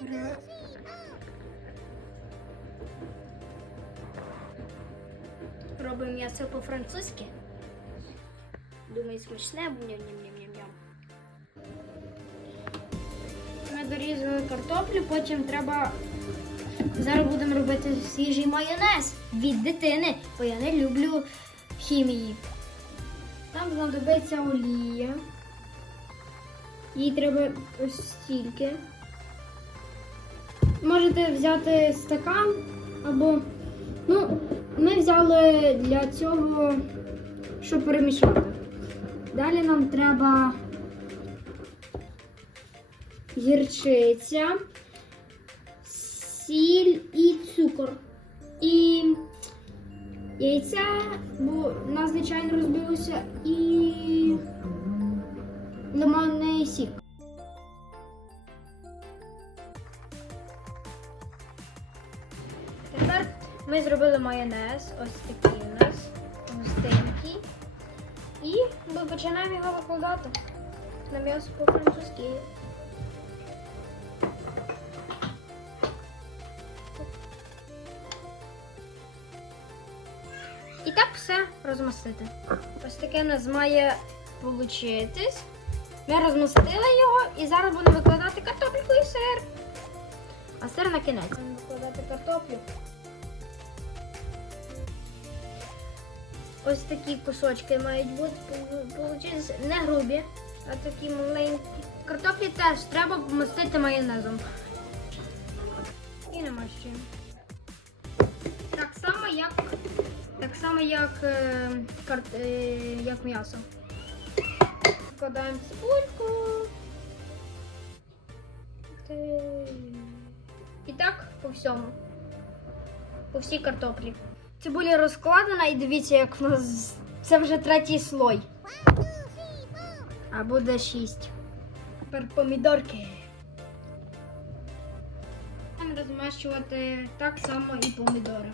Ра. Робимо м'ясо по-французьки. Думаю, смачне. Ням-ням-ням-ням-ням. Ми дорізали картоплю, потім треба. Зараз будемо робити свіжий майонез від дитини, бо я не люблю хімії. Нам знадобиться олія. Їй треба ось стільки. Можете взяти стакан або. Ну, ми взяли для цього, щоб перемішати. Далі нам треба гірчиця, сіль і цукор. І яйця, бо нас звичайно розбилося, і лимонний сік. Ми зробили майонез, ось такий у нас густенький. І ми починаємо його викладати на м'ясо по-французьки. І так все розмастити. Ось таке у нас має получитись. Ми розмастили його і зараз будемо викладати картопельку і сир. А сир на кінець. Будемо викладати картоплю. Ось такі кусочки мають бути получитися не грубі, а такі маленькі. Картоплі теж треба помастити майонезом. І намащуємо. Так само, як, так само, як, е, кар, е, як м'ясо. Вкладаємо цибульку. І так по всьому. По всій картоплі. Цибуля розкладена і дивіться, як в нас це вже третій слой. А буде шість. Тепер помідорки. Будемо розмащувати так само і помідори.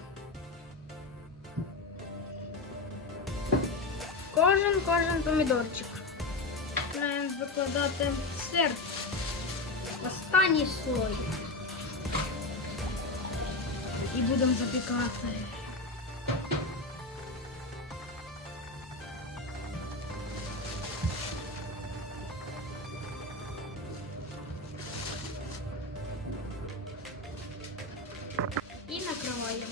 Кожен кожен помідорчик. Починаємо викладати сир. Останній слой. І будемо запікати. І накриваємо.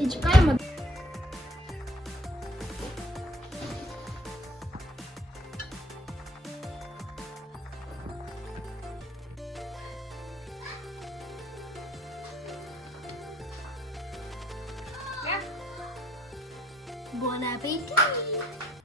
І чекаємо. Buon appetito!